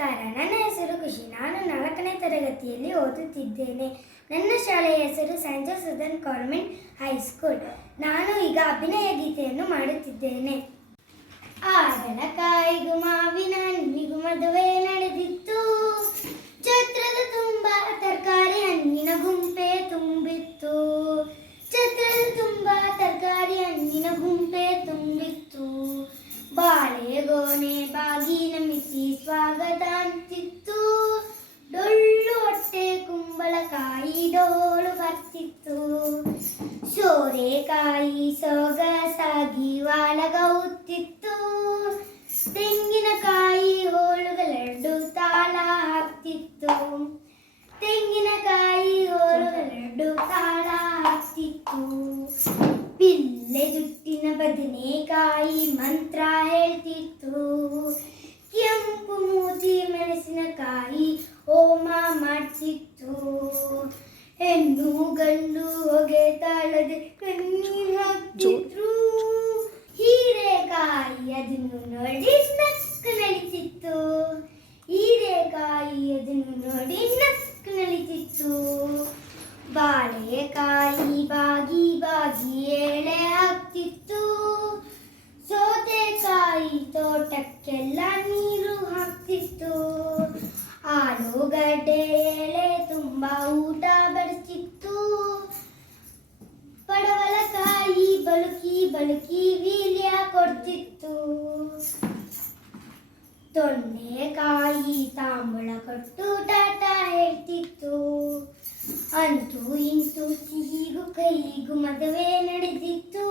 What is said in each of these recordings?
ನಮಸ್ಕಾರ. ನನ್ನ ಹೆಸರು ಖುಷಿ. ನಾನು ನಾಲ್ಕನೇ ತರಗತಿಯಲ್ಲಿ ಓದುತ್ತಿದ್ದೇನೆ. ನನ್ನ ಶಾಲೆಯ ಹೆಸರು ಸ್ಯಾಂಜೋ ಸದರ್ನ್ ಕಾನ್ವೆಂಟ್ ಹೈಸ್ಕೂಲ್ ನಾನು ಈಗ ಅಭಿನಯ ಗೀತೆಯನ್ನು ಮಾಡುತ್ತಿದ್ದೇನೆ. ಆಗಲಕಾಯಿಗೂ ಸೋರೆಕಾಯಿ ಸೊಗಸಾಗಿ ವಾಲಗ ಉತ್ತಿತ್ತು ತೆಂಗಿನಕಾಯಿ ಹೋಳುಗಳೆರಡು ತಾಳ ಹಾಕ್ತಿತ್ತು. ತೆಂಗಿನಕಾಯಿ ಹೋಳುಗಳೆರಡು ತಾಳ ಹಾಕ್ತಿತ್ತು. ಪಿಲ್ಲೆ ಜುಟ್ಟಿನ ಬದನೆಕಾಯಿ ಮಂತ್ರ ಹೇಳ್ತಿತ್ತು. ಕೆಂಪು ಮೂತಿ ಮೆಣಸಿನಕಾಯಿ ಹೋಮ ಮಾಡ್ತಿತ್ತು. ಹೆಣ್ಣು ಗಂಡು ಹೊಗೆ ಹಾಕ್ತಿದ್ರು ಹೀರೆಕಾಯಿ ಅದನ್ನು ನೋಡಿ ನಕ್ಕು ನಳಿತಿತ್ತು ಹೀರೆಕಾಯಿ ಬಾಳೆಕಾಯಿ ಬಾಗಿ ಬಾಗಿ ಎಳೆ ಹಾಕ್ತಿತ್ತು. ಸೌತೆಕಾಯಿ ತೋಟಕ್ಕೆಲ್ಲ ನೀರು ಹಾಕ್ತಿತ್ತು. ಆಲೂಗಡ್ಡೆ ಪಡವಲಕಾಯಿ ಬಳುಕಿ ವೀಲ್ಯ ಕೊಡ್ತಿತ್ತು. ತೊಂಡೆಕಾಯಿ ತಾಂಬಳ ಕೊಟ್ಟು ಟಾಟ ಹೇಳ್ತಿತ್ತು. ಅಂತೂ ಇಂತೂ ಸಿಹಿಗೂ ಕೈಗೂ ಮದುವೆ ನಡೆದಿತ್ತು.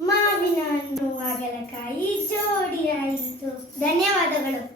ಮಾವಿನ ಹಣ್ಣು ಹಾಗಲಕಾಯಿ ಜೋಡಿಯಾಯಿತು ಧನ್ಯವಾದಗಳು.